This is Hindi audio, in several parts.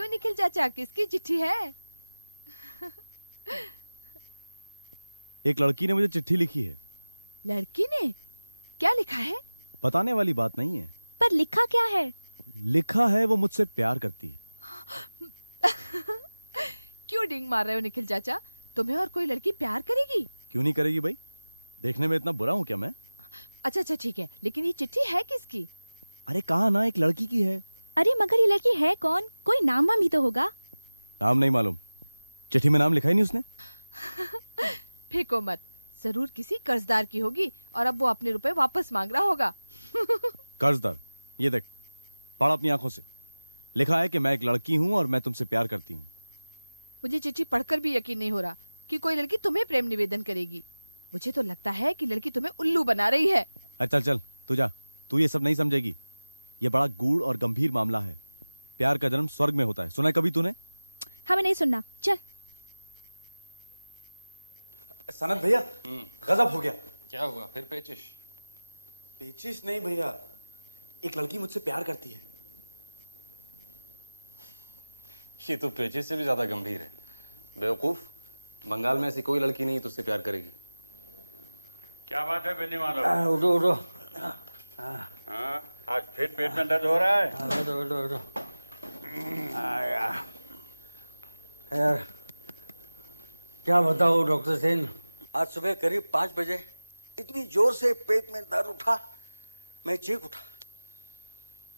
क्यों निखिल चाचा, किसकी चिट्ठी है? एक लड़की ने मुझे चिट्ठी लिखी है। लड़की ने? क्या लिखा है? बताने वाली बात नहीं है। पर लिखा क्या है? लिखा है वो मुझसे प्यार करती है। क्यों डिंग मार रहे हो निखिल चाचा? तुम्हें और कोई लड़की प्यार करेगी? क्यों नहीं करेगी भाई? देखने में इतना बुरा हूं क्या मैं? अच्छा अच्छा ठीक है, लेकिन ये चिट्ठी है किसकी? अरे कहा ना, एक लड़की की है। अरे मगर ये लड़की है कौन? कोई नाम वाम भी तो होगा। नाम नहीं मालूम, चिट्ठी में नाम लिखा ही नहीं उसने। फेंको मत, जरूर किसी कर्जदार की होगी और अब वो अपने रुपए वापस मांग रहा होगा। कर्जदार? ये देख, पढ़ अपनी आंखों से। लिखा है कि मैं एक लड़की हूं और मैं तुमसे प्यार करती हूं। मुझे चिट्ठी पढ़कर भी यकीन नहीं हो रहा कि कोई लड़की तुम्हें प्रेम निवेदन करेगी। मुझे तो लगता है कि लड़की तुम्हें उल्लू बना रही है। चल चल तू जा, तू ये सब नहीं समझेगी। ये बड़ा गूढ़ और गंभीर मामला है। प्यार का जन्म स्वर्ग में होता है, सुना है कभी तूने? हमें नहीं सुनना, चल। सनत भैया, गजब हो गया। क्या हुआ फिर? पेचिश? पेचिश नहीं भैया, एक लड़की मुझसे प्यार करती है। ये तो पेचिश से भी ज्यादा गंभीर है। बेवकूफ, बंगाल में ऐसी कोई लड़की नहीं तुझसे प्यार करेगी। क्या बात है बेनी माधव? उठो उठो। हाँ, आज फिर पेट में दर्द हो रहा है? उठो उठो उठो। यार क्या बताओ डॉक्टर सेन, आज सुबह करीब 5 बजे इतनी जोर से पेट में दर्द उठा, मैं चीख उठा।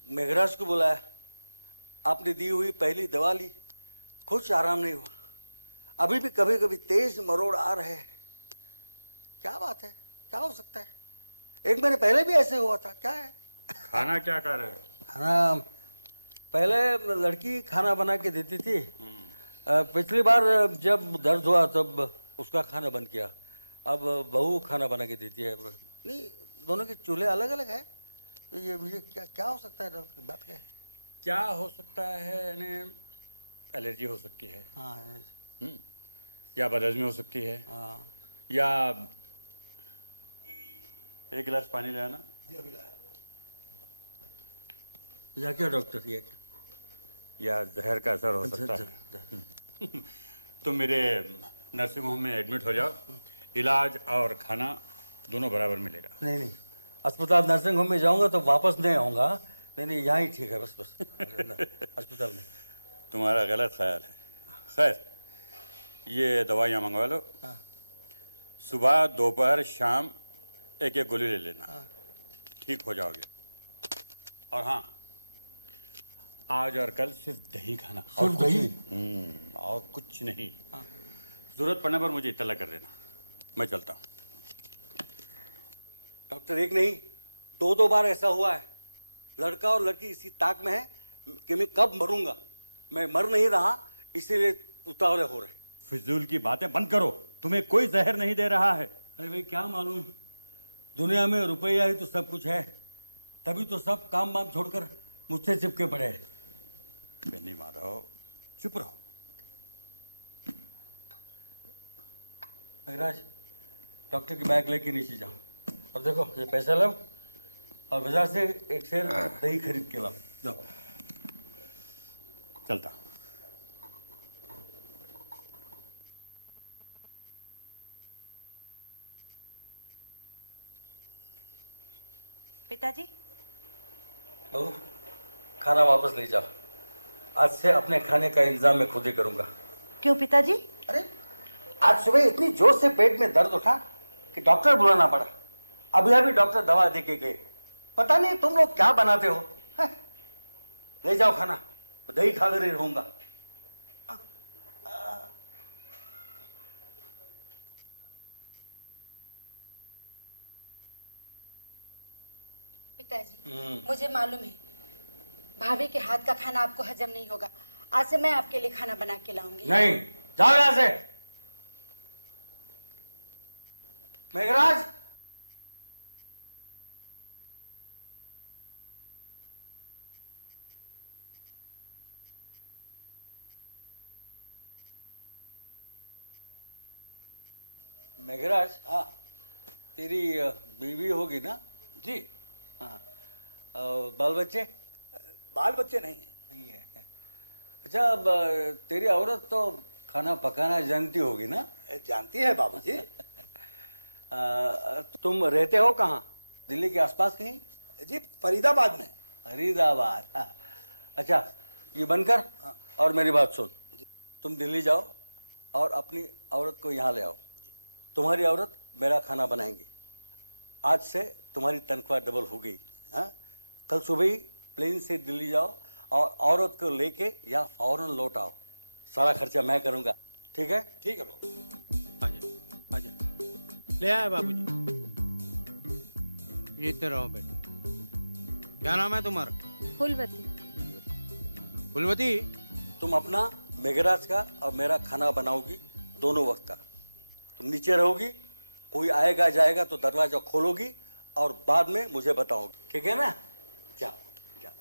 मेघराज को बुलाया, आपने दी हुई पहली दवा ली, कुछ आराम नहीं हुआ। अभी भी कभी कभी तेज मरोड़ आ रहे हैं। क्या बात है, क्या हो सकता है? 1 महीने पहले भी ऐसे हुआ था, क्या है? खाना क्या कर रहे हो? खाना पहले लड़की खाना बना के देती थी। पिछली बार जब दर्द हुआ तब उसका खाना बंद किया। अब बहू खाना बना के देती है। नहीं, दोनों के चूल्हे अलग अलग है। तो ये मुझे क्या क्या हो सकता है डॉक्टर? बात क्या है? क्या हो सकता है? यानी एलर्जी हो सकती है। हाँ। या बदहजमी हो सकती है। हाँ। या एक गिलास पानी ले आना। या क्या डॉक्टर, ये क्या? या जहर का असर हो सकता है। तुम मेरे नर्सिंग होम में एडमिट हो जाओ, इलाज और खाना दोनों बराबर मिलेगा। नहीं नहीं, अस्पताल नर्सिंग होम में जाऊंगा तो वापस नहीं आऊंगा। नहीं नहीं, यहाँ ही ठीक है, बस बस। अस्पताल में। तुम्हारा गलत ख्याल है। खैर, ये दवाइयाँ मंगवा लो। हाँ। सुबह दोपहर शाम एक एक गोली ले लेना। हाँ। ठीक हो जाओगे। और हाँ, आज और कल सिर्फ दही खाना। सिर्फ दही? और कुछ नहीं। जरूरत पड़ने पर मुझे इत्तला कर देना। मैं चलता हूँ। डॉक्टर, एक नहीं 2 बार ऐसा हुआ है। लड़का और लड़की इसी ताक में है कि मैं कब मरूंगा। मैं मर नहीं रहा, इसीलिए उतावले हो रहे। फिजूल की बातें बंद करो, तुम्हें कोई जहर नहीं दे रहा है। अरे भाई, क्या मालूम, दुनिया में रुपया ही तो सब कुछ है। तभी तो सब काम वाम छोड़कर मुझसे चिपके पड़े हैं। बेनी माधव, चुप रहो। मेघराज, डॉक्टर की बैग लेके नीचे जाओ और देखो ये पैसा लो और बाजार से एक शेर दही खरीद के लाओ। जाओ। चलता। पिताजी। बहू, खाना वापस ले जाओ। आज से अपने खाने का इंतजाम मैं खुद ही करूंगा। क्यों पिताजी? अरे, आज सुबह इतनी जोर से पेट में दर्द उठा कि डॉक्टर बुलाना पड़ा। अभी अभी डॉक्टर दवा दे के गए। पता नहीं तुम लोग क्या बनाते हो। ले जाओ खाना, दही खाकर ही रहूंगा। पिताजी, मुझे मालूम है भाभी के हाथ का खाना आपको हजम नहीं होगा। आज से मैं आपके लिए खाना बना के लाऊंगी। नहीं, जाओ यहां से। मेघराज, मेघराज। हाँ, तेरी बीवी होगी ना? जी। हाँ। बाल बच्चे? बाल बच्चे नहीं है। नहीं है। अच्छा, अब तेरी औरत तो खाना पकाना जानती होगी ना? जानती है बाबूजी। तुम रहते हो कहाँ? दिल्ली के आसपास कहीं? जी फरीदाबाद में। फरीदाबाद, हाँ। अच्छा, ये बनकर और मेरी बात सुन। तुम दिल्ली जाओ और अपनी औरत को यहाँ ले आओ। तुम्हारी औरत मेरा खाना बनाएंगी। आज से तुम्हारी तनख्वाह डबल हो गई। हाँ, कल सुबह ही प्लेन से दिल्ली जाओ और औरत को लेके यहाँ फौरन लौट आओ। सारा खर्चा मैं करूँगा, ठीक है? ठीक है बाबू। आजा आजा, ले आया बाबूजी। ये तो रहो बेटा। क्या नाम है तुम्हारा? फूलवती। फुलवती, तुम अपना मेघराज का और मेरा खाना बनाओगी दोनों वक्त का। तुम नीचे रहोगी, कोई आएगा जाएगा तो दरवाजा खोलोगी और बाद में मुझे बताओगी, ठीक है ना? जाओ जाओ।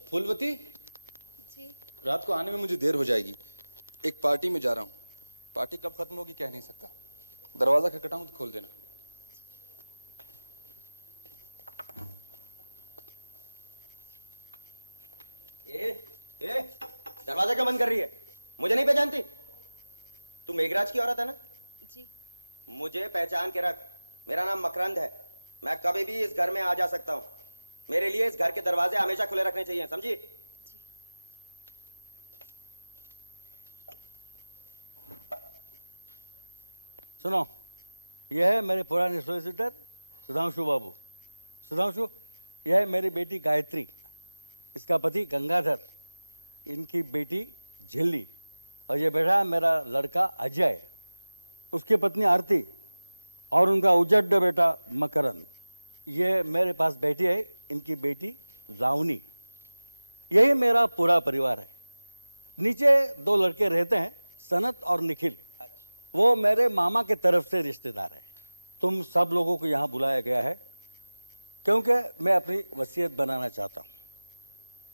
फूलवती, जी रात को आने में मुझे देर हो जाएगी। एक पार्टी में जा रहा हूँ। पार्टी कब खत्म होगी कह नहीं सकता। दरवाजा खटखटाऊं तो खोल देना। ए, दरवाजा क्यों बंद कर रही है? मुझे नहीं पहचानती? तू मेघराज की औरत है ना? जी। मुझे पहचान के रख। मेरा नाम मकरंद है। मैं कभी भी इस घर में आ जा सकता हूँ। मेरे लिए इस घर के दरवाजे हमेशा खुले रखने चाहिए, समझी? सुनो, यह है मेरे पुराने सोलिसिटर सुधांशु बाबू। सुधांशु, यह है मेरी बेटी गायत्री, इसका पति गंगाधर, इनकी बेटी झिल्ली, और ये बैठा है मेरा लड़का अजय, उसकी पत्नी आरती और उनका उजड्ड बेटा मकरंद। ये मेरे पास बैठी है इनकी बेटी लावनी। यही मेरा पूरा परिवार है। नीचे दो लड़के रहते हैं, सनत और निखिल, वो मेरे मामा के तरफ से रिश्तेदार है। तुम सब लोगों को यहाँ बुलाया गया है क्योंकि मैं अपनी वसीयत बनाना चाहता हूँ।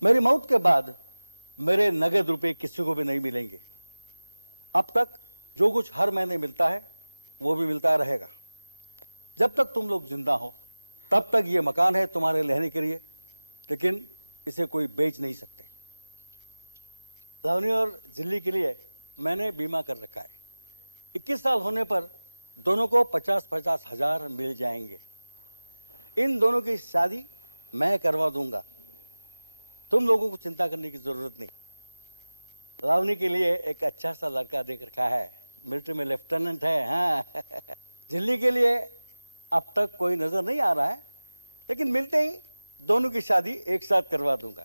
मेरी मौत के बाद मेरे नगद रुपए किसी को भी नहीं मिलेंगे। अब तक जो कुछ हर महीने मिलता है वो भी मिलता रहेगा। जब तक तुम लोग जिंदा हो तब तक ये मकान है तुम्हारे रहने के लिए, लेकिन इसे कोई बेच नहीं सकते। लावनी और जिल्ली के लिए मैंने बीमा कर रखा है। 21 साल होने पर दोनों को 50-50 हजार मिल जाएंगे। इन दोनों की शादी मैं करवा दूंगा। तुम लोगों को चिंता करने की जरूरत नहीं। लावनी के लिए एक अच्छा सा लड़का देख रखा है, मिलिट्री में लेफ्टिनेंट है। हाँ, जिल्ली के लिए अब तक कोई नजर नहीं आ रहा है, लेकिन मिलते ही दोनों की शादी एक साथ करवा दूंगा।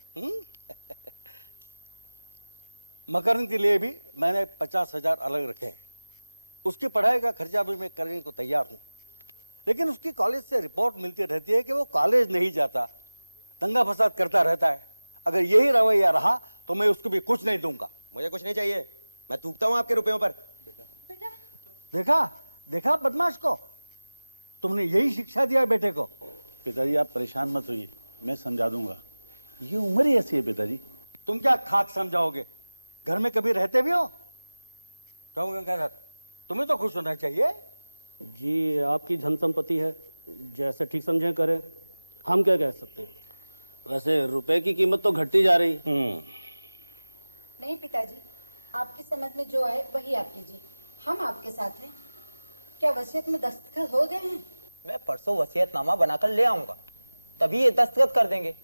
मकरंद के लिए भी मैंने 50 हजार अलग रखे हैं। उसकी पढ़ाई का खर्चा भी मैं करने को तैयार हूँ, लेकिन उसकी कॉलेज से रिपोर्ट मिलती रहती है कि वो कॉलेज नहीं जाता, दंगा फसाद करता रहता है। अगर यही रवैया रहा तो मैं उसको भी कुछ नहीं दूंगा। मुझे कुछ नहीं चाहिए, मैं थूकता हूँ आपके रुपयों पर। देखा देखा बदमाश को, तुमने यही शिक्षा दिया बेटे को। पिताजी आप परेशान मत होइए, मैं समझा दूंगा। ये उम्र ही ऐसी है पिताजी। तुम क्या खाक समझाओगे? घर में कभी रहते भी हो? कहूँगा क्या, तुम्हें तो खुश होना चाहिए। जी, आपकी धन संपत्ति है, जैसे ठीक समझें करें, हम क्या कह सकते हैं। वैसे रुपए की कीमत तो घटती जा रही। नहीं पिताजी, आपकी समझ में जो आए वही आप कीजिए, हम आपके साथ हैं। क्या वसीयत में दस्तखत हो गए हैं? मैं परसों वसीयतनामा बनाकर ले आऊंगा, तभी ये दस्तखत कर देंगे।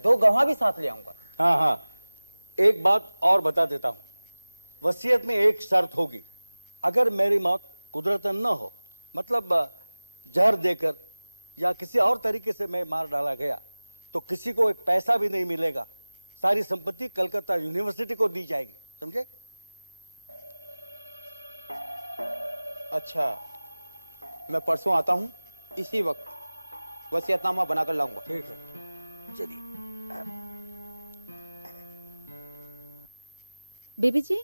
2 गवाह भी साथ ले आऊंगा। हाँ हाँ, एक बात और बता देता हूँ। वसीयत में एक शर्त होगी, अगर मेरी मौत कुदरतन न हो, मतलब जहर देकर या किसी और तरीके से मैं मार डाला गया, तो किसी को एक पैसा भी नहीं मिलेगा। सारी संपत्ति कलकत्ता यूनिवर्सिटी को दी जाएगी, समझे? अच्छा, मैं परसों आता हूँ, इसी वक्त वसीयतनामा बनाकर लाऊंगा। ठीक है, चलिए। बेबी जी,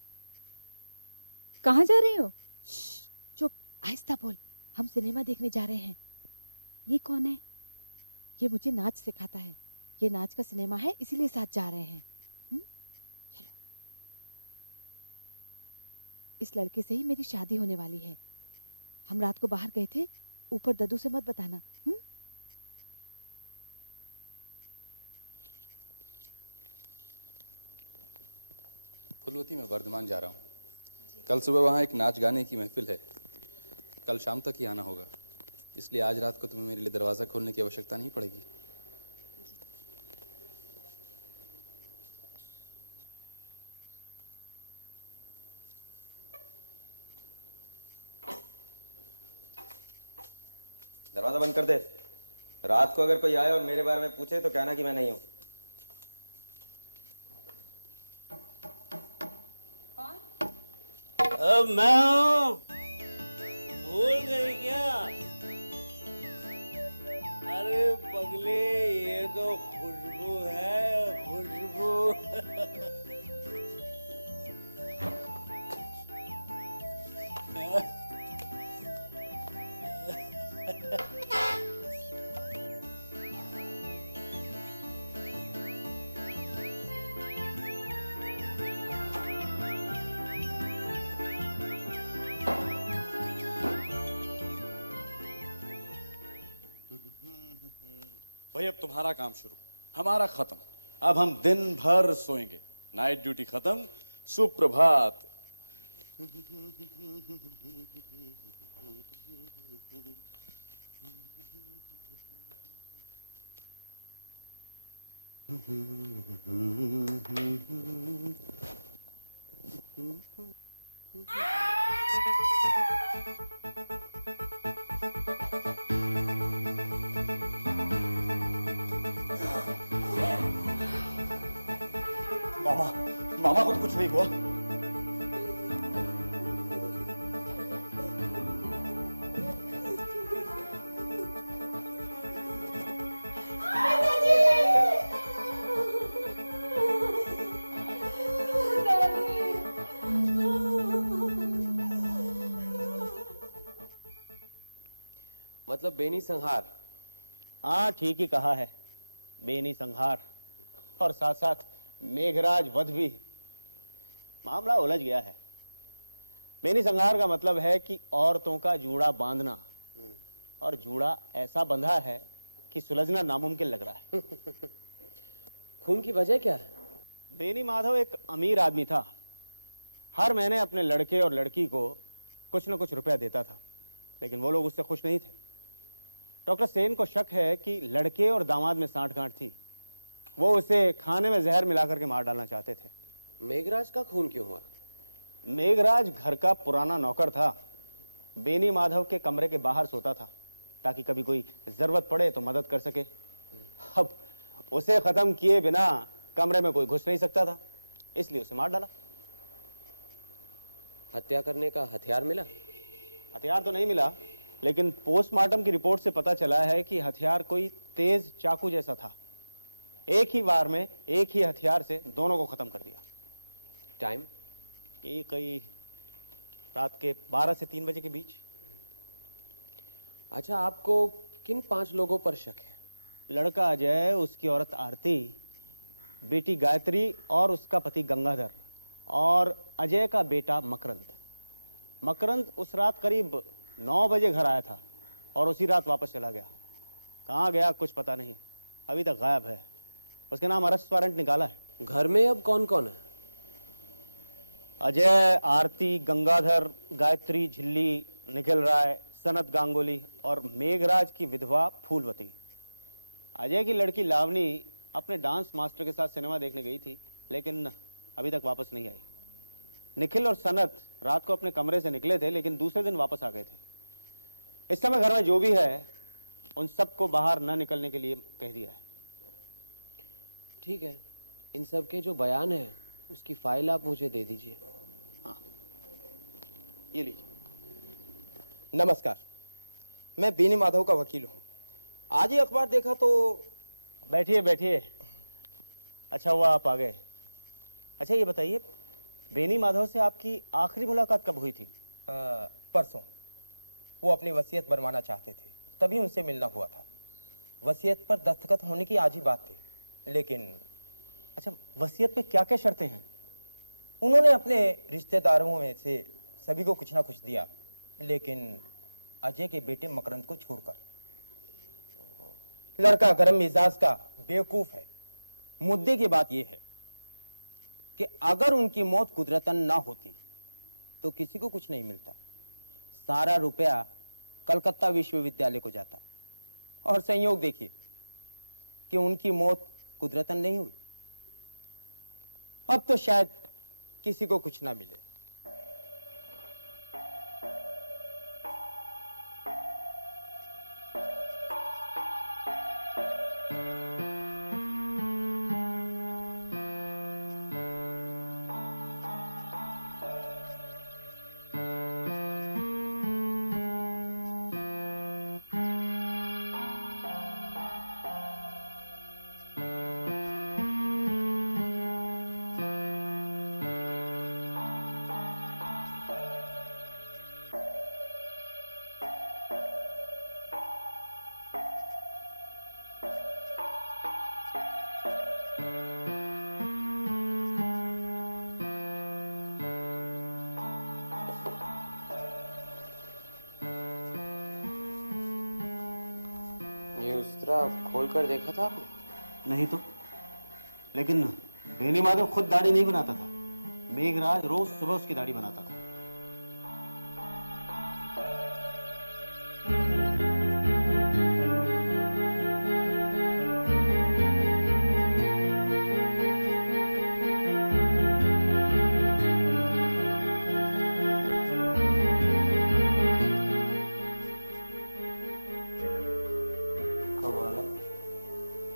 कहाँ जा रही हो? चुप, आहिस्ता बोल। हम सिनेमा देखने जा रहे हैं। ये कौन है? ये मुझे नाच सिखाता है। ये नाच का सिनेमा है, इसीलिए साथ जा रहे हैं। चलो। इस लड़के से ही मेरी शादी होने वाली है। हम रात को बाहर गए थे, ऊपर दद्दू से मत बताना। फूलवती, मैं वर्धमान जा रहा हूँ। कल सुबह वहाँ एक नाच गाने की महफिल है। कल शाम तक ही आना होगा, इसलिए आज रात को तुम्हें मेरे लिए दरवाज़ा खोलने की आवश्यकता नहीं पड़ेगी। दरवाजा बंद कर दे। रात को अगर कोई आए और मेरे बारे में पूछे तो कहना कि मैं नहीं हूं। मैं हूं। भूल गई क्या? अरे पगली, ये तो खुशबू है, खुशबू। भाई अब तुम्हारा काम शुरू, हमारा खत्म। अब हम दिन भर सोएंगे। नाइट ड्यूटी खत्म, सुप्रभात। मामा, मामा को तो कुछ नहीं हुआ। मतलब बेनी संहार। हाँ, ठीक ही कहा है, बेनी संहार और साथ साथ मेघराज वध भी। मामला उलझ गया है। बेनी संहार का मतलब है कि औरतों का जूड़ा बांधना, और जूड़ा ऐसा बंधा है कि सुलझना नामुमकिन लग रहा है। खून की वजह क्या है? बेनी माधव एक अमीर आदमी था। हर महीने अपने लड़के और लड़की को कुछ न कुछ रुपया देता था, लेकिन वो लोग उससे खुश नहीं थे। डॉक्टर सेन को शक है कि लड़के और दामाद में सांठ-गांठ थी। वो उसे खाने में जहर मिलाकर के मार डालना चाहते थे। मेघराज का खून क्यों हुआ? मेघराज घर का पुराना नौकर था। बेनी माधव के कमरे के बाहर सोता था ताकि कभी कोई जरूरत पड़े तो मदद कर सके। अब उसे खत्म किए बिना कमरे में कोई घुस नहीं सकता था, इसलिए उसे मार डाला। हत्या करने का हथियार मिला? हथियार तो नहीं मिला, लेकिन पोस्टमार्टम की रिपोर्ट से पता चला है कि हथियार कोई तेज चाकू जैसा था। एक ही वार में एक ही हथियार से दोनों को खत्म कर दिया। टाइम? ये कई रात के 12 से 3 बजे के बीच। अच्छा, आपको किन 5 लोगों पर शक है? लड़का अजय, उसकी औरत आरती, बेटी गायत्री और उसका पति गंगाधर, और अजय का बेटा मकरंद। मकरंद उस रात करीब 9 बजे घर आया था और उसी रात वापस चला गया। कहाँ गया कुछ पता नहीं, अभी तक गायब है। उसके नाम अरेस्ट वारंट निकाला है। घर में अब कौन कौन है? अजय, आरती, गंगाधर, गायत्री, झिल्ली, निखिल राय, सनत गांगुली और मेघराज की विधवा फूलवती। अजय की लड़की लावनी अपने डांस मास्टर के साथ सिनेमा देखने गई थी, लेकिन अभी तक वापस नहीं आई। निखिल और सनत रात को अपने कमरे से निकले थे, लेकिन दूसरे दिन वापस आ गए थे। इस समय घर में जो भी है उन सबको बाहर न निकलने के लिए कह दिया है। ठीक है, इन सब के जो बयान है उसकी फाइल आप मुझे दे दीजिए। हाँ, ये लीजिए। नमस्कार, मैं बेनी माधव का वकील हूँ। आज ही अखबार देखा तो। बैठिए बैठिए, अच्छा हुआ आप आ गए। अच्छा ये बताइए, बेनी माधव से आपकी आखिरी मुलाकात कब हुई थी? परसों। वो अपनी वसीयत बनवाना चाहते थे, तभी उनसे मिलना हुआ था। वसीयत पर दस्तखत होने की आज ही बात थी, लेकिन। अच्छा, वसीयत में क्या क्या शर्तें हैं? उन्होंने अपने रिश्तेदारों में से सभी को कुछ ना कुछ दिया, लेकिन अजय के बेटे मकरंद को छोड़कर। लड़का गर्म मिजाज का बेवकूफ है। मुद्दे की बात यह है, कि अगर उनकी मौत कुदरतन ना होती तो किसी को कुछ नहीं मिलता। सारा रुपया कलकत्ता विश्वविद्यालय को जाता। और संयोग देखिए कि उनकी मौत कुदरतन नहीं हुई। अब तो शायद किसी को कुछ ना मिले। ये उस तरह खोल कर देखा था आपने? नहीं तो, लेकिन बेनी माधव खुद दाढ़ी नहीं बनाता था। मेघराज रोज सुबह उसकी दाढ़ी बनाता था।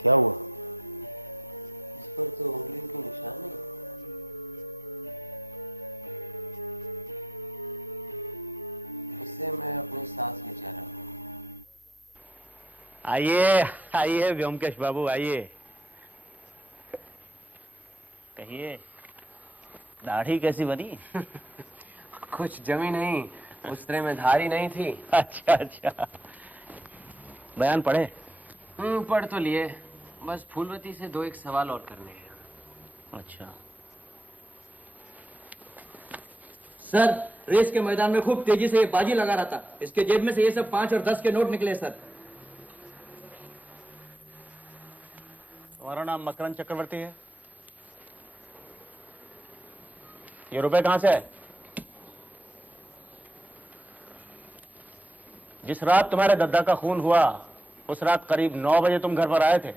क्या हुआ? इस पर तो उंगली के निशान है। इसे मैं अपने साथ ले जा रहा हूँ। आइए आइए व्योमकेश बाबू, आइए। कहिए, दाढ़ी कैसी बनी? कुछ जमी नहीं, उस तरह में धारी नहीं थी। अच्छा अच्छा, बयान पढ़े? पढ़ तो लिए, बस फूलवती से दो एक सवाल और करने हैं। अच्छा। सर, रेस के मैदान में खूब तेजी से ये बाजी लगा रहा था। इसके जेब में से ये सब 5 और 10 के नोट निकले सर। तुम्हारा नाम मकरंद चक्रवर्ती है? ये रुपए कहां से है? जिस रात तुम्हारे दद्दा का खून हुआ उस रात करीब 9 बजे तुम घर पर आए थे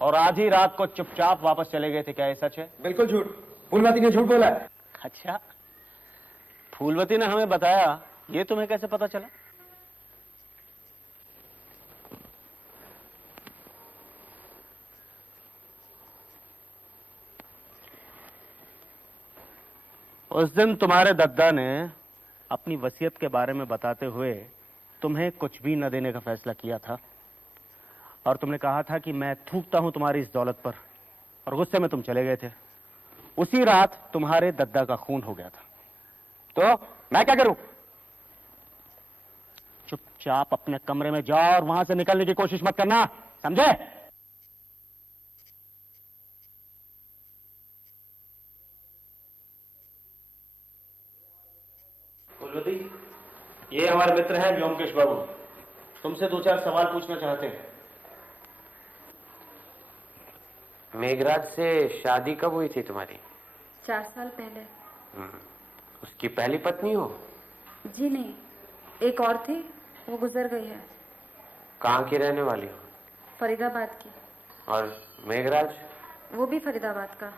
और आधी रात को चुपचाप वापस चले गए थे। क्या ये सच है? बिल्कुल झूठ। फूलवती ने झूठ बोला है। अच्छा, फूलवती ने हमें बताया, ये तुम्हें कैसे पता चला? उस दिन तुम्हारे दद्दा ने अपनी वसीयत के बारे में बताते हुए तुम्हें कुछ भी न देने का फैसला किया था और तुमने कहा था कि मैं थूकता हूं तुम्हारी इस दौलत पर, और गुस्से में तुम चले गए थे। उसी रात तुम्हारे दद्दा का खून हो गया था। तो मैं क्या करूं? चुपचाप अपने कमरे में जाओ और वहां से निकलने की कोशिश मत करना, समझे? ये हमारे मित्र हैं व्योमकेश बाबू, तुमसे 2-4 सवाल पूछना चाहते हैं। मेघराज से शादी कब हुई थी तुम्हारी? 4 साल पहले। उसकी पहली पत्नी हो? जी नहीं, एक और थी, वो गुजर गई है। कहाँ की रहने वाली हो? फरीदाबाद की। और मेघराज? वो भी फरीदाबाद का।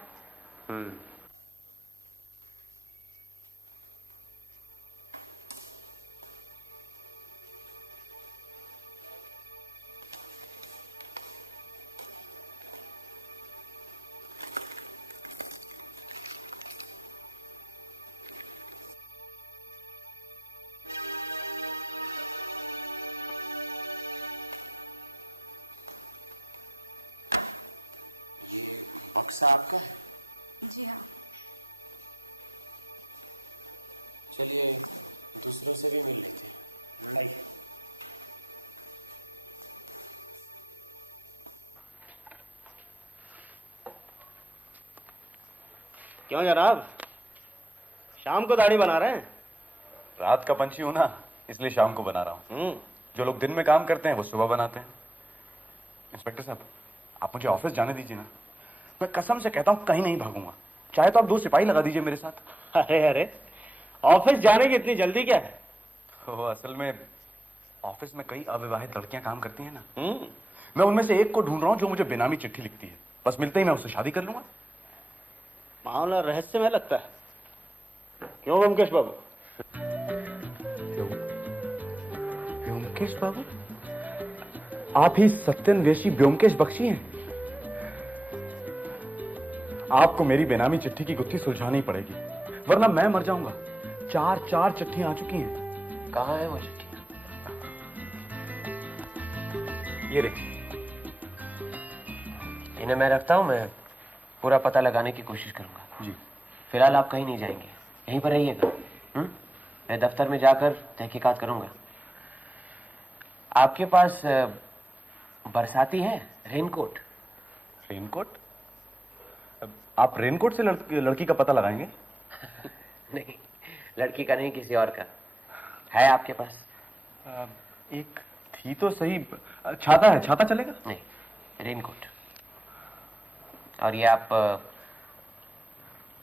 ये बक्सा आपका है? जी हाँ। चलिए दूसरों से भी मिल लेते हैं। आइए। क्यों जनाब, शाम को दाढ़ी बना रहे हैं? रात का पंछी हूं ना, इसलिए शाम को बना रहा हूं। जो लोग दिन में काम करते हैं वो सुबह बनाते हैं। इंस्पेक्टर साहब, आप मुझे ऑफिस जाने दीजिए ना। मैं कसम से कहता हूं कहीं नहीं भागूंगा। चाहे तो आप 2 सिपाही लगा दीजिए मेरे साथ। अरे अरे, ऑफिस जाने की इतनी जल्दी क्या है? असल में ऑफिस में कई अविवाहित लड़कियां काम करती हैं ना। मैं उनमें से एक को ढूंढ रहा हूं जो मुझे बेनामी चिट्ठी लिखती है। बस मिलते ही मैं उससे शादी कर लूंगा। मामला रहस्यमय लगता है। क्यों ब्योमकेश बाबू? ब्योमकेश बाबू, आप ही सत्यन्वेषी ब्योमकेश बख्शी हैं। आपको मेरी बेनामी चिट्ठी की गुत्थी सुलझानी पड़ेगी, वरना मैं मर जाऊंगा। 4 चिट्ठियां आ चुकी हैं। कहाँ है वो चिट्ठी? ये रे। इन्हें मैं रखता हूँ, मैं पूरा पता लगाने की कोशिश करूंगा। जी। फिलहाल आप कहीं नहीं जाएंगे, यहीं पर रहिएगा। मैं दफ्तर में जाकर तहकीकात करूंगा। आपके पास बरसाती है रेनकोट? रेनकोट? आप रेनकोट से लड़की का पता लगाएंगे? नहीं, लड़की का नहीं, किसी और का है आपके पास? एक थी तो सही। छाता है, छाता चलेगा? नहीं, रेनकोट। और ये आप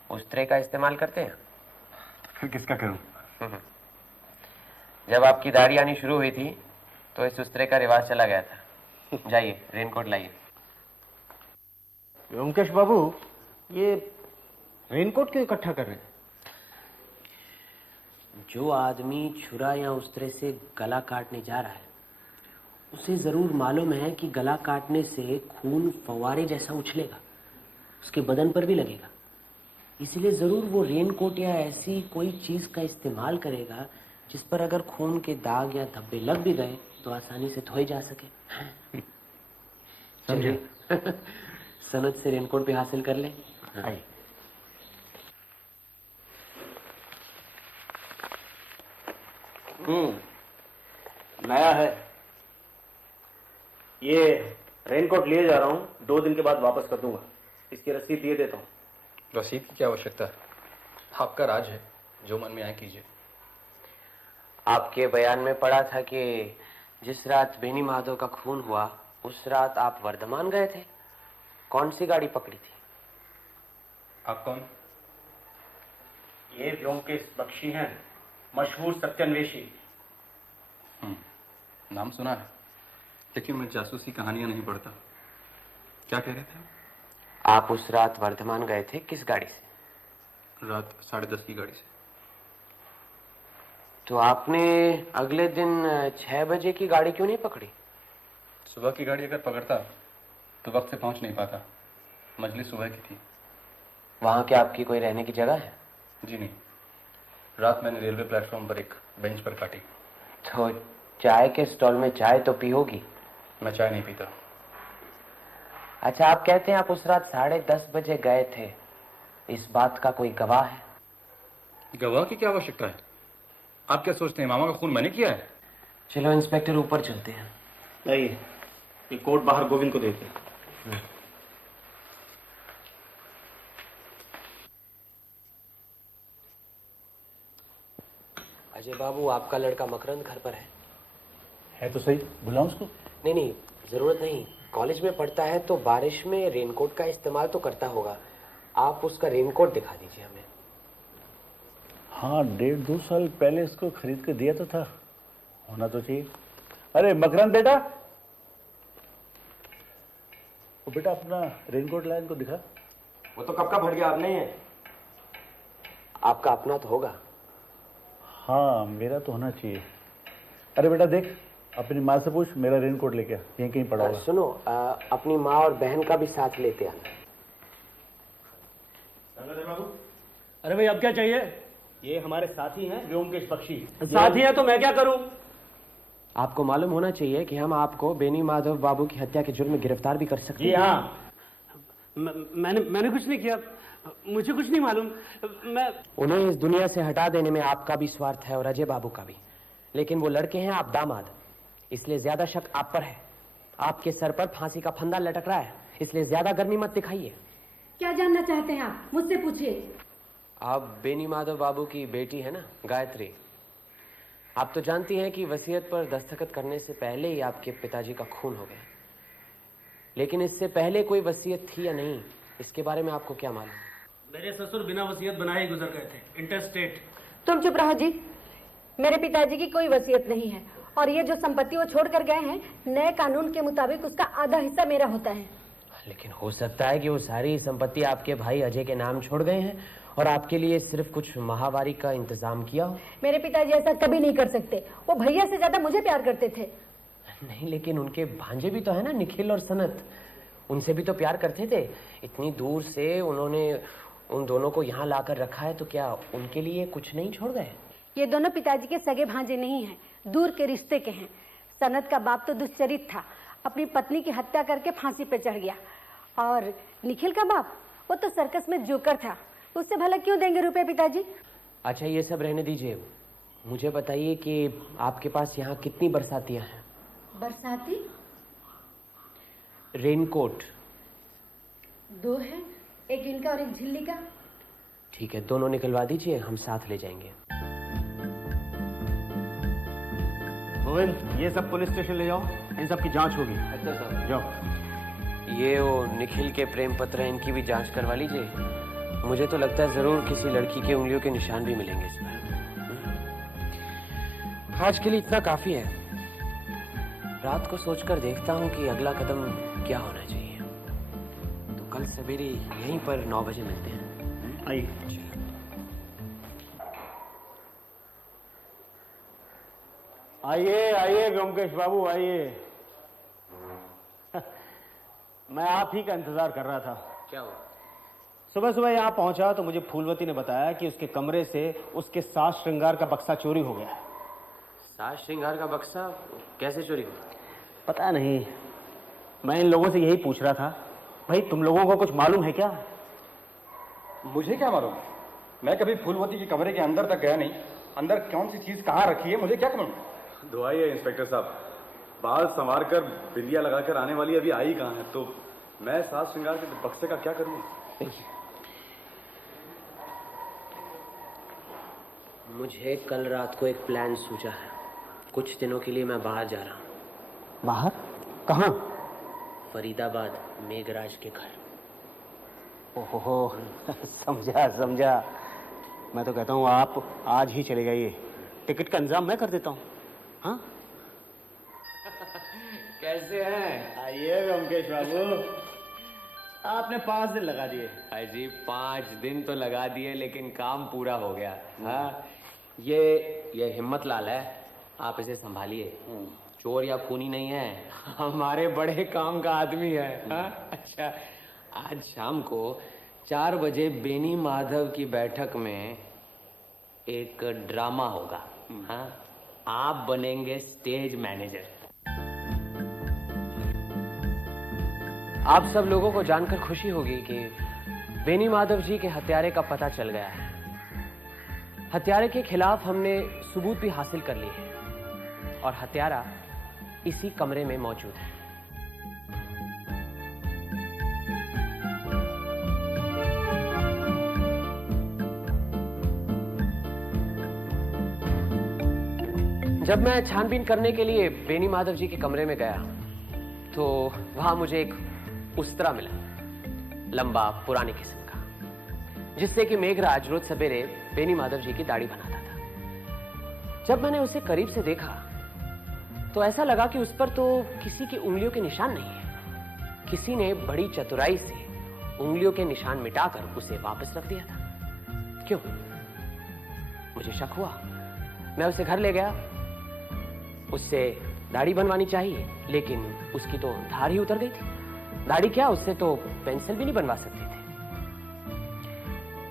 उस्तरे का इस्तेमाल करते हैं? तो फिर किसका करूं? जब आपकी दाढ़ी आनी शुरू हुई थी तो इस उस्तरे का रिवाज चला गया था। जाइए, रेनकोट लाइए। ब्योमकेश बाबू, ये रेनकोट क्यों इकट्ठा कर रहे हैं? जो आदमी छुरा या उस्तरे से गला काटने जा रहा है, उसे जरूर मालूम है कि गला काटने से खून फव्वारे जैसा उछलेगा, उसके बदन पर भी लगेगा। इसलिए जरूर वो रेनकोट या ऐसी कोई चीज का इस्तेमाल करेगा जिस पर अगर खून के दाग या धब्बे लग भी गए तो आसानी से धोए जा सके। चलिए सनद से रेनकोट भी हासिल कर लें। नया है ये। रेनकोट लिए जा रहा हूँ, 2 दिन के बाद वापस कर दूंगा। इसकी रसीद दिए देता हूँ। रसीद की क्या आवश्यकता है? आपका राज है, जो मन में आए कीजिए। आपके बयान में पढ़ा था कि जिस रात बेनी माधव का खून हुआ उस रात आप वर्धमान गए थे। कौन सी गाड़ी पकड़ी थी? आप कौन? ये ब्योमकेश बख्शी हैं, मशहूर सत्यन्वेषी। नाम सुना है, लेकिन मैं जासूसी कहानियां नहीं पढ़ता। क्या कह रहे थे? आप उस रात वर्धमान गए थे, किस गाड़ी से? रात 10:30 की गाड़ी से। तो आपने अगले दिन 6 बजे की गाड़ी क्यों नहीं पकड़ी? सुबह की गाड़ी अगर पकड़ता तो वक्त से पहुंच नहीं पाता। मजलिस सुबह की थी। वहां क्या आपकी कोई रहने की जगह है? जी नहीं, रात मैंने रेलवे प्लेटफॉर्म पर एक बेंच पर काटी। तो चाय के स्टॉल में चाय तो पी होगी? मैं चाय नहीं पीता। अच्छा, आप कहते हैं आप उस रात 10:30 बजे गए थे, इस बात का कोई गवाह है? गवाह की क्या आवश्यकता है? आप क्या सोचते हैं मामा का खून मैंने किया है? चलो इंस्पेक्टर, ऊपर चलते हैं। नहीं, ये कोट बाहर गोविंद को देते। अजय बाबू, आपका लड़का मकरंद घर पर है तो सही, बुलाऊं उसको? नहीं नहीं, जरूरत नहीं। कॉलेज में पढ़ता है तो बारिश में रेनकोट का इस्तेमाल तो करता होगा। आप उसका रेनकोट दिखा दीजिए हमें। हाँ, 1.5-2 साल पहले इसको खरीद के दिया तो था, होना तो चाहिए। अरे मकरंद बेटा, वो बेटा अपना रेनकोट लाया, इनको दिखा। वो तो कब का फट गया, अब नहीं है। आपका अपना तो होगा? हाँ, मेरा तो होना चाहिए। अरे बेटा देख, अपनी माँ से पूछ, मेरा रेनकोट लेके आ, यहीं कहीं पड़ा होगा। सुनो, अपनी माँ और बहन का भी साथ लेते आना। अरे भाई, अब क्या चाहिए? ये हमारे साथी हैं ब्योमकेश बख्शी। साथी है तो मैं क्या करूं? आपको मालूम होना चाहिए कि हम आपको बेनी माधव बाबू की हत्या के जुर्म में गिरफ्तार भी कर सकते हैं। जी हाँ, मैंने कुछ नहीं किया, मुझे कुछ नहीं मालूम। मैं उन्हें इस दुनिया से हटा देने में आपका भी स्वार्थ है और अजय बाबू का भी, लेकिन वो लड़के हैं आप दामाद, इसलिए ज्यादा शक आप पर है। आपके सर पर फांसी का फंदा लटक रहा है, इसलिए ज्यादा गर्मी मत दिखाइए। क्या जानना चाहते हैं आप? मुझसे पूछिए। आप बेनी माधव बाबू की बेटी है ना, गायत्री। आप तो जानती हैं कि वसीयत पर दस्तखत करने से पहले ही आपके पिताजी का खून हो गया, लेकिन इससे पहले कोई वसीयत थी या नहीं, इसके बारे में आपको क्या मालूम? मेरे ससुर बिना वसीयत बनाए ही गुजर गए थे, इंटरस्टेट। तुम चुप रहो जी। मेरे पिताजी की कोई वसीयत नहीं है और ये जो संपत्ति वो छोड़ कर गए हैं, नए कानून के मुताबिक उसका आधा हिस्सा मेरा होता है। लेकिन हो सकता है कि वो सारी संपत्ति आपके भाई अजय के नाम छोड़ गए हैं और आपके लिए सिर्फ कुछ माहवारी का इंतजाम किया हो। मेरे पिताजी ऐसा कभी नहीं कर सकते। वो भैया से ज्यादा मुझे प्यार करते थे। नहीं, लेकिन उनके भांजे भी तो है ना, निखिल और सनत। उनसे भी तो प्यार करते थे। इतनी दूर से उन्होंने उन दोनों को यहाँ लाकर रखा है, तो क्या उनके लिए कुछ नहीं छोड़ गए? ये दोनों पिताजी के सगे भांजे नहीं हैं, दूर के रिश्ते के हैं। सनत का बाप तो दुष्चरित था, अपनी पत्नी की हत्या करके फांसी पे चढ़ गया। और निखिल का बाप, वो तो सर्कस में जोकर था। उससे भला क्यों देंगे रुपए पिताजी? अच्छा, ये सब रहने दीजिए। मुझे बताइए कि आपके पास यहाँ कितनी बरसातियाँ हैं? बरसाती? रेनकोट? 2 है, एक इनका और एक झिल्ली का। ठीक है, दोनों निकलवा दीजिए, हम साथ ले जाएंगे। गोविंद, ये सब पुलिस स्टेशन ले जाओ, इन सब की जांच होगी। अच्छा सर। जाओ। ये वो निखिल के प्रेम पत्र हैं, इनकी भी जांच करवा लीजिए। मुझे तो लगता है जरूर किसी लड़की के उंगलियों के निशान भी मिलेंगे इस पर। आज के लिए इतना काफी है। रात को सोचकर देखता हूँ कि अगला कदम क्या होना चाहिए। तो कल सवेरे यहीं पर 9 बजे मिलते हैं। आइए। आइए आइए व्योमकेश बाबू, आइए। मैं आप ही का इंतजार कर रहा था। क्या हुआ? सुबह सुबह यहाँ पहुंचा तो मुझे फूलवती ने बताया कि उसके कमरे से उसके साज श्रृंगार का बक्सा चोरी हो गया। साज श्रृंगार का बक्सा कैसे चोरी हुआ? पता नहीं, मैं इन लोगों से यही पूछ रहा था। भाई, तुम लोगों को कुछ मालूम है क्या? मुझे क्या मालूम? मैं कभी फूलवती के कमरे के अंदर तक गया नहीं। अंदर कौन सी चीज कहाँ रखी है मुझे क्या मालूम? दुआई है इंस्पेक्टर साहब, बाल संवार कर बिंदिया लगाकर आने वाली अभी आई कहाँ है, तो मैं साज श्रृंगार के बक्से का क्या करूँ? मुझे कल रात को एक प्लान सूझा है। कुछ दिनों के लिए मैं बाहर जा रहा हूँ। बाहर? कहाँ? फरीदाबाद, मेघराज के घर। ओहो, समझा समझा। मैं तो कहता हूँ आप आज ही चले जाइए, टिकट का इंतजाम मैं कर देता हूँ। हाँ? कैसे हैं? आइए व्योमकेश बाबू, आपने 5 दिन लगा दिए। अजी 5 दिन तो लगा दिए, लेकिन काम पूरा हो गया। हाँ, ये हिम्मत लाल है, आप इसे संभालिए। चोर या खूनी नहीं है, हमारे बड़े काम का आदमी है। हाँ? अच्छा, आज शाम को 4 बजे बेनी माधव की बैठक में एक ड्रामा होगा। हाँ? आप बनेंगे स्टेज मैनेजर। आप सब लोगों को जानकर खुशी होगी कि बेनी माधव जी के हत्यारे का पता चल गया है। हत्यारे के खिलाफ हमने सबूत भी हासिल कर लिए हैं और हत्यारा इसी कमरे में मौजूद है। जब मैं छानबीन करने के लिए बेनी माधव जी के कमरे में गया तो वहां मुझे एक उस्तरा मिला, लंबा पुराने किस्म का, जिससे कि मेघराज रोज सवेरे बेनी माधव जी की दाढ़ी बनाता था। जब मैंने उसे करीब से देखा तो ऐसा लगा कि उस पर तो किसी की उंगलियों के निशान नहीं है। किसी ने बड़ी चतुराई से उंगलियों के निशान मिटाकर उसे वापस रख दिया था। क्यों? मुझे शक हुआ। मैं उसे घर ले गया। उससे दाढ़ी बनवानी चाहिए, लेकिन उसकी तो धार ही उतर गई थी। दाढ़ी क्या, उससे तो पेंसिल भी नहीं बनवा सकते थे।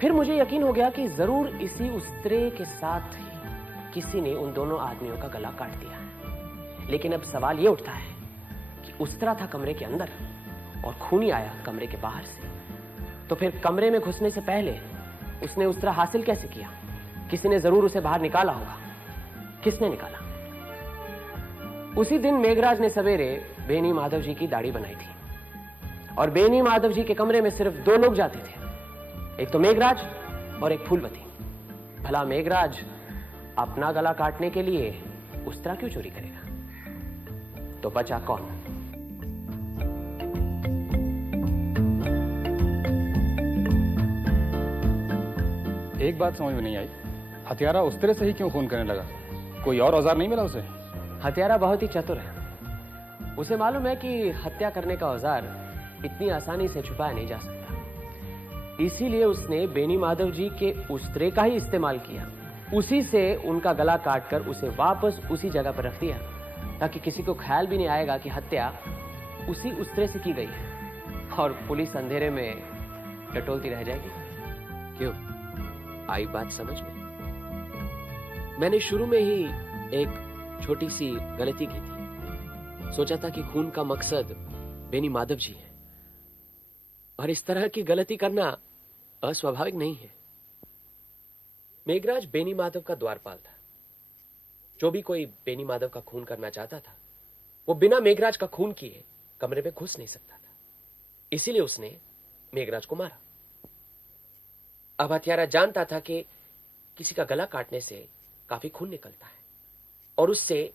फिर मुझे यकीन हो गया कि जरूर इसी उस्तरे के साथ ही किसी ने उन दोनों आदमियों का गला काट दिया है। लेकिन अब सवाल यह उठता है कि उस्तरा था कमरे के अंदर और खूनी आया कमरे के बाहर से, तो फिर कमरे में घुसने से पहले उसने उस्तरा हासिल कैसे किया? किसी ने जरूर उसे बाहर निकाला होगा। किसने निकाला? उसी दिन मेघराज ने सवेरे बेनी माधव जी की दाढ़ी बनाई थी और बेनी माधव जी के कमरे में सिर्फ 2 लोग जाते थे, एक तो मेघराज और एक फूलवती। भला मेघराज अपना गला काटने के लिए उस्तरा क्यों चोरी करेगा? तो बचा कौन? एक बात समझ में नहीं आई, हत्यारा उस तरह से ही क्यों खून करने लगा? कोई और औजार नहीं मिला उसे? हत्यारा बहुत ही चतुर है। उसे मालूम है कि हत्या करने का औजार इतनी आसानी से छुपाया नहीं जा सकता। इसीलिए उसने बेनी माधव जी के उस्त्रे का ही इस्तेमाल किया। उसी से उनका गला काटकर उसे वापस उसी जगह पर रख दिया, ताकि किसी को ख्याल भी नहीं आएगा कि हत्या उसी उस्त्रे से की गई है, और पुलिस अंधेरे में टटोलती रह जाएगी। क्यों, आई बात समझ में? मैंने शुरू में ही एक छोटी सी गलती की थी। सोचा था कि खून का मकसद बेनी माधव जी है, और इस तरह की गलती करना अस्वाभाविक नहीं है। मेघराज बेनी माधव का द्वारपाल था। जो भी कोई बेनी माधव का खून करना चाहता था, वो बिना मेघराज का खून किए कमरे में घुस नहीं सकता था। इसीलिए उसने मेघराज को मारा। अब हत्यारा जानता था कि किसी का गला काटने से काफी खून निकलता है, और उससे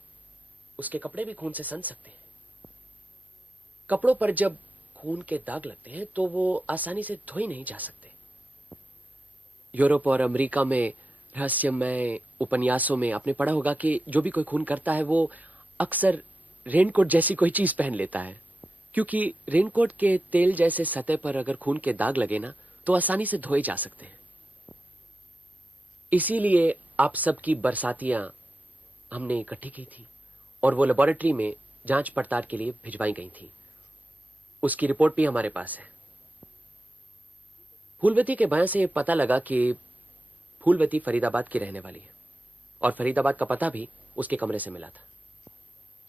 उसके कपड़े भी खून से सन सकते हैं। कपड़ों पर जब खून के दाग लगते हैं तो वो आसानी से धोए नहीं जा सकते। यूरोप और अमेरिका में रहस्यमय उपन्यासों में आपने पढ़ा होगा कि जो भी कोई खून करता है वो अक्सर रेनकोट जैसी कोई चीज पहन लेता है, क्योंकि रेनकोट के तेल जैसे सतह पर अगर खून के दाग लगे ना तो आसानी से धोए जा सकते हैं। इसीलिए आप सबकी बरसातियां हमने इकट्ठी की थी और वो लेबोरेटरी में जांच पड़ताल के लिए भिजवाई गई थी। उसकी रिपोर्ट भी हमारे पास है। फूलवती के बयान से पता लगा कि फूलवती फरीदाबाद की रहने वाली है, और फरीदाबाद का पता भी उसके कमरे से मिला था।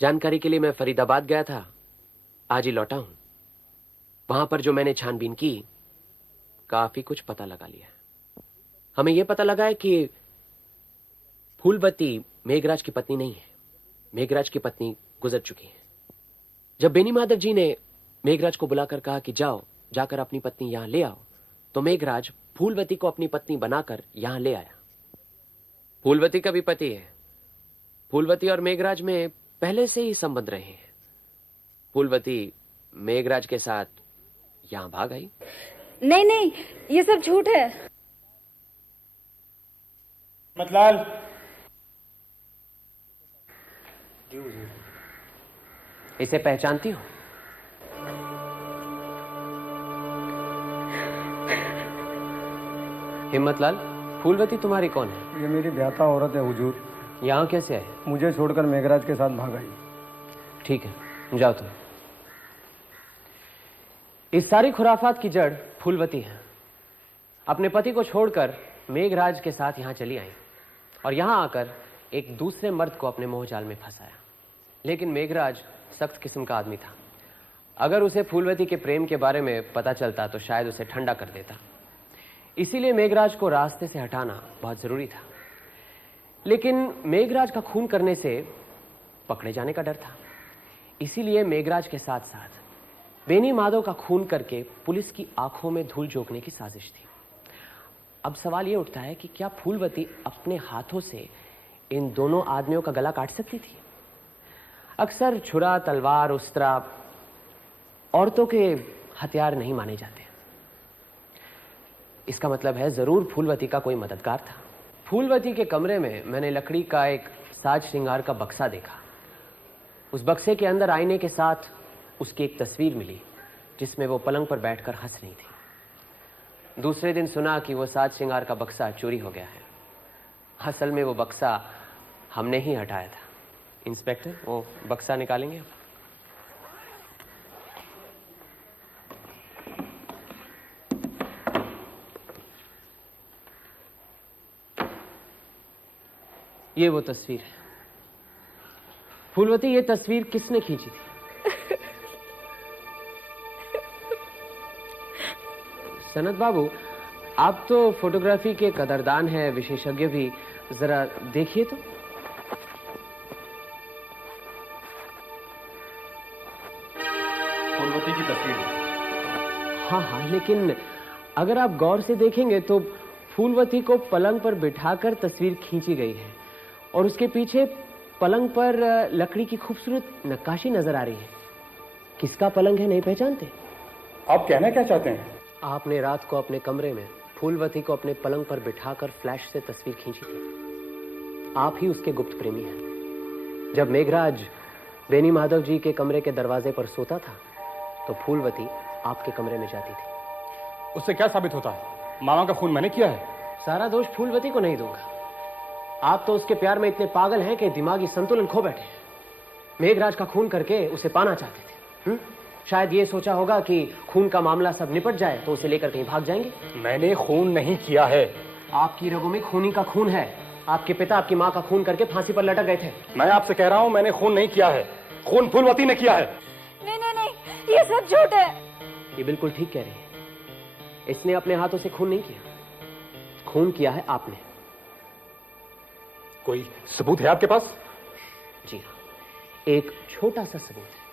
जानकारी के लिए मैं फरीदाबाद गया था, आज ही लौटा हूं। वहां पर जो मैंने छानबीन की, काफी कुछ पता लगा लिया। हमें यह पता लगा है कि फूलवती मेघराज की पत्नी नहीं है। मेघराज की पत्नी गुजर चुकी है। जब बेनी माधव जी ने मेघराज को बुलाकर कहा कि जाओ, जाकर अपनी पत्नी यहां ले आओ, तो मेघराज फूलवती को अपनी पत्नी बनाकर यहां ले आया। फूलवती का भी पति है। फूलवती और मेघराज में पहले से ही संबंध रहे हैं। फूलवती मेघराज के साथ यहां भाग आई। नहीं नहीं, ये सब झूठ है। मतलाल, इसे पहचानती हो? हिम्मतलाल, फूलवती तुम्हारी कौन है? ये मेरी ब्याता औरत है हुजूर। यहाँ कैसे आए? मुझे छोड़कर मेघराज के साथ भाग आई। ठीक है, जाओ तुम। इस सारी खुराफात की जड़ फूलवती है। अपने पति को छोड़कर मेघराज के साथ यहाँ चली आई, और यहाँ आकर एक दूसरे मर्द को अपने मोहजाल में फंसाया। लेकिन मेघराज सख्त किस्म का आदमी था। अगर उसे फूलवती के प्रेम के बारे में पता चलता तो शायद उसे ठंडा कर देता। इसीलिए मेघराज को रास्ते से हटाना बहुत जरूरी था। लेकिन मेघराज का खून करने से पकड़े जाने का डर था। इसीलिए मेघराज के साथ साथ बेनी माधव का खून करके पुलिस की आंखों में धूल झोंकने की साजिश थी। अब सवाल यह उठता है कि क्या फूलवती अपने हाथों से इन दोनों आदमियों का गला काट सकती थी? अक्सर छुरा, तलवार, उस्त्रा औरतों के हथियार नहीं माने जाते। इसका मतलब है जरूर फूलवती का कोई मददगार था। फूलवती के कमरे में मैंने लकड़ी का एक साज श्रृंगार का बक्सा देखा। उस बक्से के अंदर आईने के साथ उसकी एक तस्वीर मिली, जिसमें वो पलंग पर बैठकर हंस रही थी। दूसरे दिन सुना कि वो साज श्रृंगार का बक्सा चोरी हो गया है। असल में वो बक्सा हमने ही हटाया था। इंस्पेक्टर, वो बक्सा निकालेंगे? ये वो तस्वीर है। फूलवती, ये तस्वीर किसने खींची थी? सनत बाबू, आप तो फोटोग्राफी के कदरदान हैं, विशेषज्ञ भी। जरा देखिए तो। फूलवती की तस्वीर। हाँ हाँ, लेकिन अगर आप गौर से देखेंगे तो फूलवती को पलंग पर बिठाकर तस्वीर खींची गई है, और उसके पीछे पलंग पर लकड़ी की खूबसूरत नक्काशी नजर आ रही है। किसका पलंग है, नहीं पहचानते? आप कहना क्या चाहते हैं? आपने रात को अपने कमरे में फूलवती को अपने पलंग पर बिठाकर फ्लैश से तस्वीर खींची थी। आप ही उसके गुप्त प्रेमी हैं। जब मेघराज बेनी माधव जी के कमरे के दरवाजे पर सोता था तो फूलवती आपके कमरे में जाती थी। उससे क्या साबित होता है? मामा का खून मैंने किया है। सारा दोष फूलवती को नहीं दूंगा। आप तो उसके प्यार में इतने पागल हैं कि दिमागी संतुलन खो बैठे हैं। मेघराज का खून करके उसे पाना चाहते थे। शायद ये सोचा होगा कि खून का मामला सब निपट जाए तो उसे लेकर कहीं भाग जाएंगे। मैंने खून नहीं किया है। आपकी रगों में खूनी का खून है। आपके पिता आपकी माँ का खून करके फांसी पर लटक गए थे। मैं आपसे कह रहा हूँ मैंने खून नहीं किया है। खून फूलवती ने किया है। नहीं नहीं नहीं, ये सब झूठ है। ये बिल्कुल ठीक कह रही है। इसने अपने हाथों से खून नहीं किया, खून किया है आपने। कोई सबूत है आपके पास? जी हाँ, एक छोटा सा सबूत है।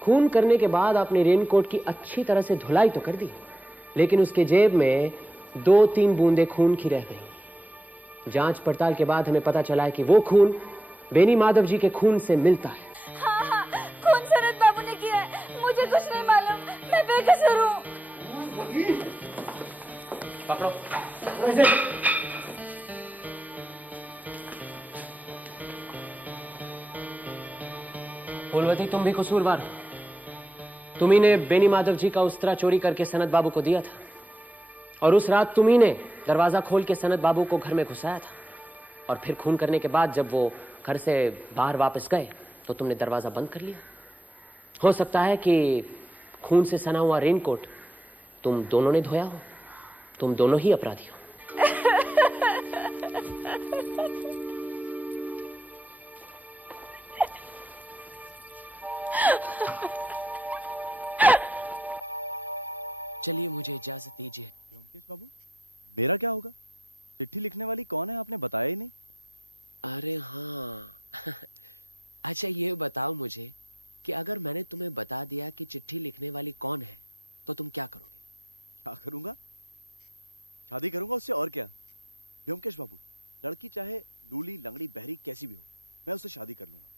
खून करने के बाद आपने रेनकोट की अच्छी तरह से धुलाई तो कर दी, लेकिन उसके जेब में 2-3 बूंदें खून की रह गई। जांच पड़ताल के बाद हमें पता चला है कि वो खून बेनी माधव जी के खून से मिलता है। हाँ हाँ, खून सनत बाबू ने किया है। मुझे कुछ नहीं मालूम, मैं बेकसूर हूँ। पकड़ो। फूलवती, तुम भी कसूरवार हो। तुम्ही ने बेनी माधव जी का उस्तरा चोरी करके सनत बाबू को दिया था और उस रात तुम्ही ने दरवाजा खोल के सनत बाबू को घर में घुसाया था और फिर खून करने के बाद जब वो घर से बाहर वापस गए तो तुमने दरवाजा बंद कर लिया। हो सकता है कि खून से सना हुआ रेनकोट तुम दोनों ने धोया हो। तुम दोनों ही अपराधी हो। चलिए, मुझे इजाजत दीजिए। व्योमकेश बाबू, मेरा क्या होगा? चिट्ठी लिखने वाली कौन है, आपने बताया ही नहीं। अरे हाँ अच्छा, ये बताओ मुझे कि अगर मैंने तुम्हें बता दिया कि चिट्ठी लिखने वाली कौन है तो तुम क्या करोगे? क्या करूंगा? शादी करूंगा उससे, और क्या। व्योमकेश बाबू, लड़की चाहे लूली लंगड़ी बहरी कैसी भी हो, मैं उससे शादी कर लूंगा।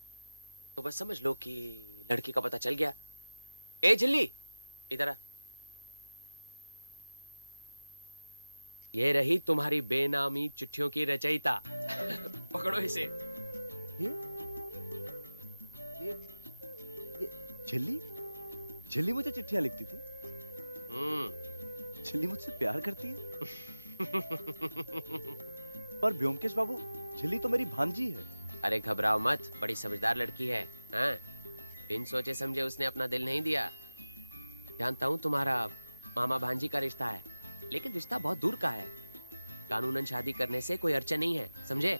तो बस समझ लो कि लड़की का पता चल गया। ए झिल्ली, इधर आ। ये रही तुम्हारी बेनामी चिट्ठियों की रचयिता। पकड़ो इसे। ये झिल्ली? झिल्ली मुझे चिट्ठियां लिखती थी? झिल्ली मुझसे प्यार करती है? पर व्योमकेश बाबू, झिल्ली तो मेरी भांजी है। अरे घबराओ मत, बड़ी समझदार लड़की है। हाँ? बिन सोचे समझे उसने अपना दिल नहीं दिया। जानता हूँ तुम्हारा मामा भांजी का रिश्ता है, लेकिन रिश्ता बहुत दूर का है। कानूनन शादी करने से कोई अड़चन नहीं है, समझे?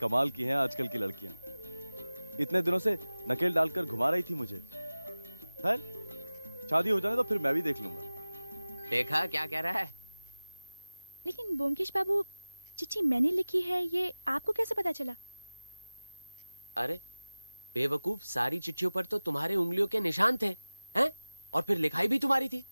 कमाल की हैं आजकल की लड़कियां। इतने दिनों से नकेल डालकर घुमा रही थी मुझे। खैर, शादी हो जाए तो फिर मैं भी देख लूंगा। देखा क्या कह रहा है? लेकिन ब्योमकेश बाबू, चिट्ठी मैंने लिखी है, ये आपको कैसे पता चला? अरे बेवकूफ, सारी चिट्ठियों पर तो तुम्हारे उंगलियों के निशान थे, हैं? और फिर लिखाई भी तुम्हारी थी।